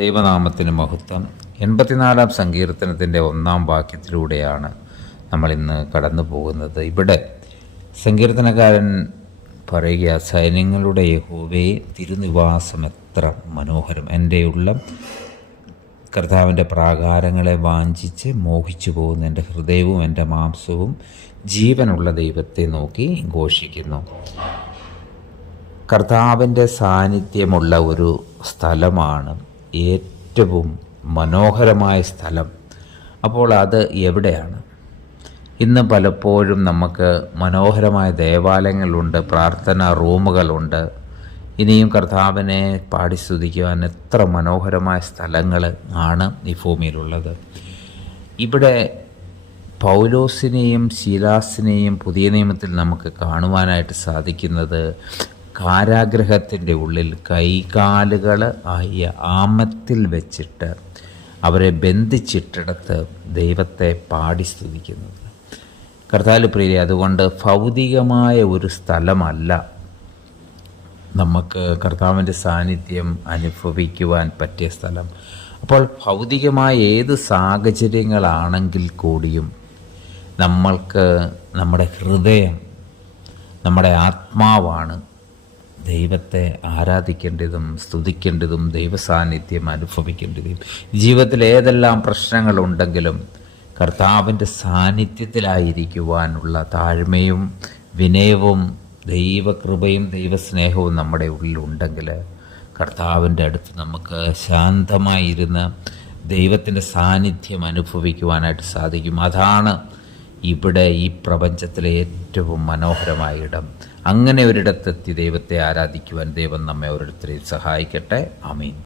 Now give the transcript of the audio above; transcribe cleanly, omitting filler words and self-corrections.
ദൈവനാമത്തിന് മഹത്വം. 84-ാം സങ്കീർത്തനത്തിൻ്റെ 1-ാം വാക്യത്തിലൂടെയാണ് നമ്മൾ ഇന്ന് കടന്നു പോകുന്നത്. ഇവിടെ സങ്കീർത്തനക്കാരൻ പറയുക, സൈന്യങ്ങളുടെ യഹോവേ, തിരുനിവാസം എത്ര മനോഹരം! എൻ്റെ ഉള്ളം കർത്താവിൻ്റെ പ്രാകാരങ്ങളെ വാഞ്ചിച്ച് മോഹിച്ചു പോകുന്നു. എൻ്റെ ഹൃദയവും എൻ്റെ മാംസവും ജീവനുള്ള ദൈവത്തെ നോക്കി ഘോഷിക്കുന്നു. കർത്താവിൻ്റെ സാന്നിധ്യമുള്ള ഒരു സ്ഥലമാണ് ഏറ്റവും മനോഹരമായ സ്ഥലം. അപ്പോൾ അത് എവിടെയാണ്? ഇന്ന് പലപ്പോഴും നമുക്ക് മനോഹരമായ ദേവാലയങ്ങളുണ്ട്, പ്രാർത്ഥനാ റൂമുകളുണ്ട്. ഇനിയും കർത്താവിനെ പാടി സ്തുതിക്കുവാൻ എത്ര മനോഹരമായ സ്ഥലങ്ങൾ ആണ് ഈ ഭൂമിയിലുള്ളത്. ഇവിടെ പൗലോസിനെയും ശീലാസിനെയും പുതിയ നിയമത്തിൽ നമുക്ക് കാണുവാനായിട്ട് സാധിക്കുന്നത് കാരാഗ്രഹത്തിൻ്റെ ഉള്ളിൽ കൈകാലുകൾ ആയ ആമത്തിൽ വെച്ചിട്ട് അവരെ ബന്ധിച്ചിട്ടിടത്ത് ദൈവത്തെ പാടി സ്തുതിക്കുന്നത്. കർത്താവിൽ പ്രിയരെ, അതുകൊണ്ട് ഭൗതികമായ ഒരു സ്ഥലമല്ല നമുക്ക് കർത്താവിൻ്റെ സാന്നിധ്യം അനുഭവിക്കുവാൻ പറ്റിയ സ്ഥലം. അപ്പോൾ ഭൗതികമായ ഏത് സാഹചര്യങ്ങളാണെങ്കിൽ കൂടിയും നമ്മൾക്ക് നമ്മുടെ ഹൃദയം, നമ്മുടെ ആത്മാവാണ് ദൈവത്തെ ആരാധിക്കേണ്ടതും സ്തുതിക്കേണ്ടതും ദൈവസാന്നിധ്യം അനുഭവിക്കേണ്ടതും. ജീവിതത്തിൽ ഏതെല്ലാം പ്രശ്നങ്ങളുണ്ടെങ്കിലും കർത്താവിൻ്റെ സാന്നിധ്യത്തിലായിരിക്കുവാനുള്ള താഴ്മയും വിനയവും ദൈവകൃപയും ദൈവസ്നേഹവും നമ്മുടെ ഉള്ളിലുണ്ടെങ്കിൽ കർത്താവിൻ്റെ അടുത്ത് നമുക്ക് ശാന്തമായിരുന്ന് ദൈവത്തിൻ്റെ സാന്നിധ്യം അനുഭവിക്കുവാനായിട്ട് സാധിക്കും. അതാണ് ഇവിടെ ഈ പ്രപഞ്ചത്തിലെ ഏറ്റവും മനോഹരമായ ഇടം. അങ്ങനെ ഒരിടത്തെത്തി ദൈവത്തെ ആരാധിക്കുവാൻ ദൈവം നമ്മെ ഓരോരുത്തരെയും സഹായിക്കട്ടെ. ആമീൻ.